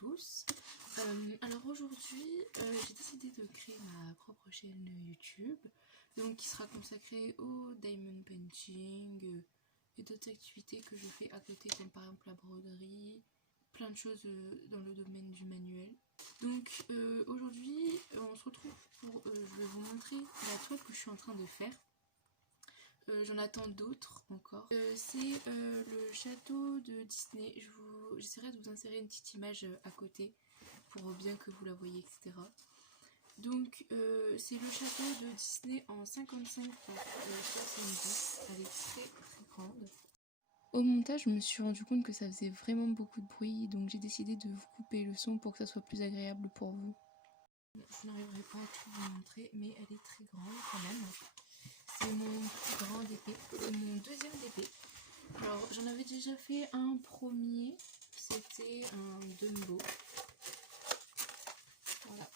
tous. Alors aujourd'hui, j'ai décidé de créer ma propre chaîne YouTube, donc qui sera consacrée au diamond painting et d'autres activités que je fais à côté, comme par exemple la broderie, plein de choses dans le domaine du manuel. Donc aujourd'hui, on se retrouve pour, je vais vous montrer la toile que je suis en train de faire. J'en attends d'autres encore. C'est le château de Disney. J'essaierai de vous insérer une petite image à côté pour bien que vous la voyez, etc. Donc c'est le château de Disney en 55 par 70. Elle est très très grande. Au montage, je me suis rendu compte que ça faisait vraiment beaucoup de bruit, donc j'ai décidé de vous couper le son pour que ça soit plus agréable pour vous. Bon, je n'arriverai pas à tout vous montrer, mais elle est très grande quand même. C'est mon plus grand DP, mon deuxième DP. Alors j'en avais déjà fait un premier, c'était un Dumbo. Voilà,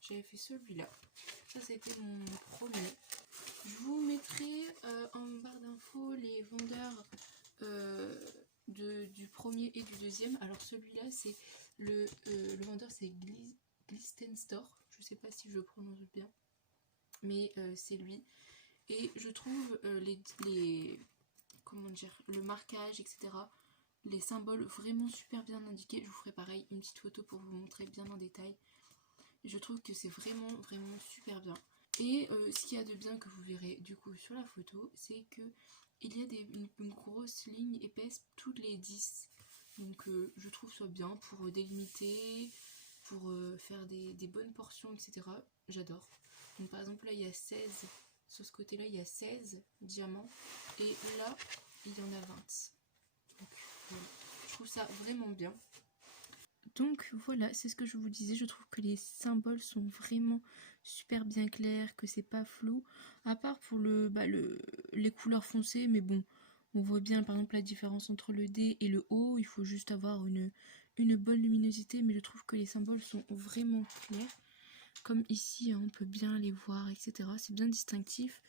j'avais fait celui-là. Ça c'était mon premier. Je vous mettrai en barre d'infos les vendeurs du premier et du deuxième. Alors celui-là c'est le vendeur, c'est Glisten Store. Je sais pas si je le prononce bien, mais c'est lui. Et je trouve comment dire, le marquage, etc., les symboles vraiment super bien indiqués. Je vous ferai pareil une petite photo pour vous montrer bien en détail. Je trouve que c'est vraiment super bien. Et ce qu'il y a de bien que vous verrez du coup sur la photo, c'est que il y a une grosse ligne épaisse toutes les 10. Donc je trouve ça bien pour délimiter, pour faire des bonnes portions, etc. J'adore. Donc par exemple là il y a 16. Sur ce côté-là, il y a 16 diamants. Et là, il y en a 20. Donc, voilà. Je trouve ça vraiment bien. Donc voilà, c'est ce que je vous disais. Je trouve que les symboles sont vraiment super bien clairs, que c'est pas flou. À part pour les couleurs foncées, mais bon, on voit bien par exemple la différence entre le D et le O. Il faut juste avoir une bonne luminosité, mais je trouve que les symboles sont vraiment clairs. Comme ici, on peut bien les voir, etc. C'est bien distinctif.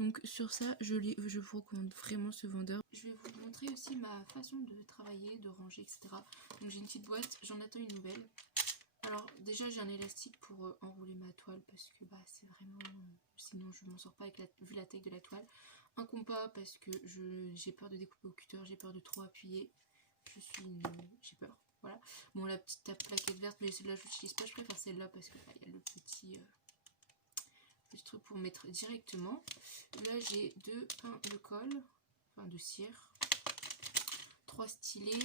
Donc sur ça, je vous recommande vraiment ce vendeur. Je vais vous montrer aussi ma façon de travailler, de ranger, etc. Donc j'ai une petite boîte, j'en attends une nouvelle. Alors déjà j'ai un élastique pour enrouler ma toile parce que c'est vraiment... sinon je m'en sors pas avec vu la taille de la toile. Un compas parce que j'ai peur de découper au cutter, j'ai peur de trop appuyer. J'ai peur. Voilà. Bon, la petite plaquette verte, mais celle-là je l'utilise pas, je préfère celle-là parce que il y a le petit truc pour mettre directement. Là j'ai 2 pains de colle, enfin de cire, 3 stylets,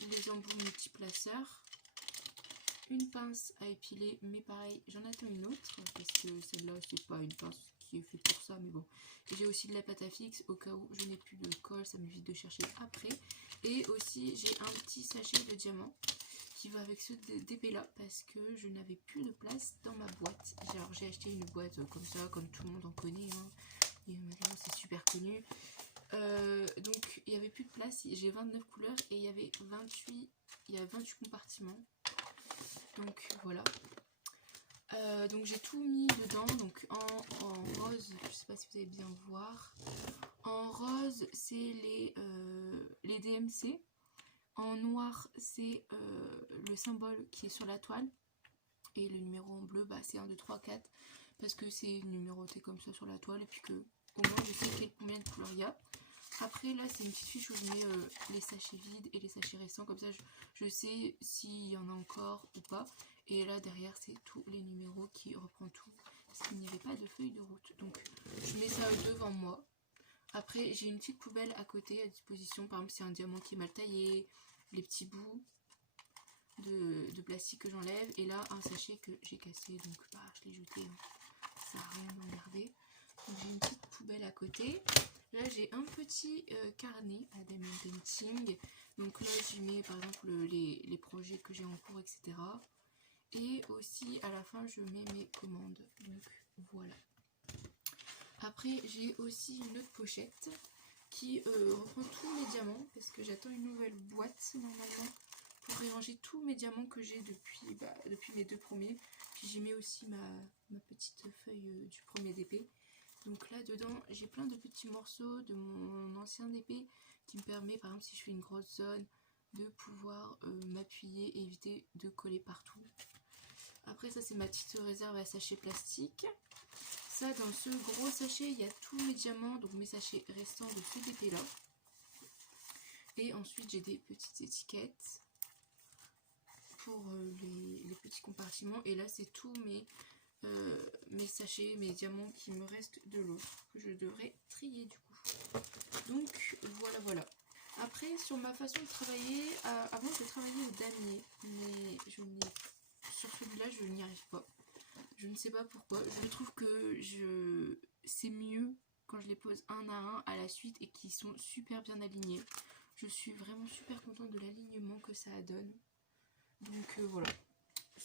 les embouts multiplaceurs, une pince à épiler, mais pareil j'en attends une autre parce que celle-là c'est pas une pince qui est faite pour ça, mais bon. J'ai aussi de la pâte à fixe au cas où je n'ai plus de colle, ça m'évite de chercher après. Et aussi j'ai un petit sachet de diamants qui va avec ce DP là parce que je n'avais plus de place dans ma boîte. Alors j'ai acheté une boîte comme ça, comme tout le monde en connaît, hein. Et maintenant c'est super connu. Donc il n'y avait plus de place, j'ai 29 couleurs et il y avait 28 compartiments. Donc voilà. Donc j'ai tout mis dedans, donc en rose, je sais pas si vous allez bien voir. En rose c'est les DMC. En noir c'est le symbole qui est sur la toile. Et le numéro en bleu c'est 1, 2, 3, 4. Parce que c'est numéroté comme ça sur la toile. Et puis que au moins je sais combien de couleurs il y a. Après là c'est une petite fiche où je mets les sachets vides et les sachets récents. Comme ça je sais s'il y en a encore ou pas. Et là derrière c'est tous les numéros qui reprend tout. Parce qu'il n'y avait pas de feuille de route. Donc je mets ça devant moi. Après j'ai une petite poubelle à côté à disposition. Par exemple si un diamant qui est mal taillé, les petits bouts de plastique que j'enlève. Et là un sachet que j'ai cassé. Donc je l'ai jeté. Hein. Ça n'a rien emmerdé. Donc j'ai une petite poubelle à côté. Là j'ai un petit carnet à diamond painting. Donc là j'y mets par exemple les projets que j'ai en cours, etc. Et aussi à la fin je mets mes commandes. Donc voilà. Après j'ai aussi une autre pochette qui reprend tous mes diamants. Parce que j'attends une nouvelle boîte normalement pour y ranger tous mes diamants que j'ai depuis mes 2 premiers. Puis j'y mets aussi ma petite feuille du premier DP. Donc là dedans j'ai plein de petits morceaux de mon ancien DP qui me permet, par exemple si je fais une grosse zone, de pouvoir m'appuyer et éviter de coller partout. Après ça c'est ma petite réserve à sachets plastique. Ça, dans ce gros sachet, il y a tous mes diamants, donc mes sachets restants de ce DP là. Et ensuite j'ai des petites étiquettes pour les petits compartiments. Et là c'est tous mes sachets, mes diamants qui me restent de l'autre, que je devrais trier du coup. Donc voilà. Après sur ma façon de travailler, avant je travaillais au damier, mais sur celui-là je n'y arrive pas. Je ne sais pas pourquoi, je trouve que c'est mieux quand je les pose un à un à la suite et qu'ils sont super bien alignés. Je suis vraiment super contente de l'alignement que ça donne. Donc voilà.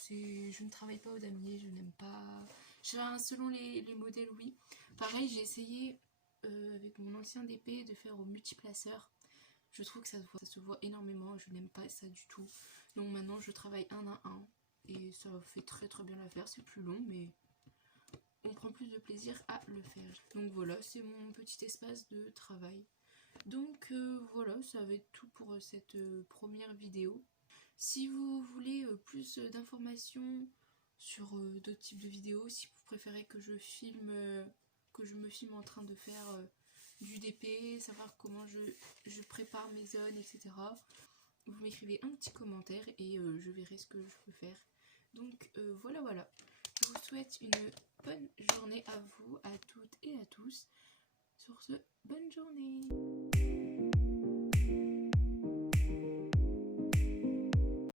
Je ne travaille pas au damier, je n'aime pas. Selon les modèles, oui. Pareil, j'ai essayé avec mon ancien DP de faire au multiplaceur. Je trouve que ça se voit énormément, je n'aime pas ça du tout. Donc maintenant je travaille un à un et ça fait très bien l'affaire. C'est plus long mais on prend plus de plaisir à le faire. Donc voilà, c'est mon petit espace de travail. Donc voilà, ça va être tout pour cette première vidéo. Si vous voulez plus d'informations sur d'autres types de vidéos, si vous préférez que je me filme en train de faire du DP, savoir comment je prépare mes zones, etc. Vous m'écrivez un petit commentaire et je verrai ce que je peux faire. Donc voilà. Je vous souhaite une bonne journée à vous, à toutes et à tous. Sur ce, bonne journée!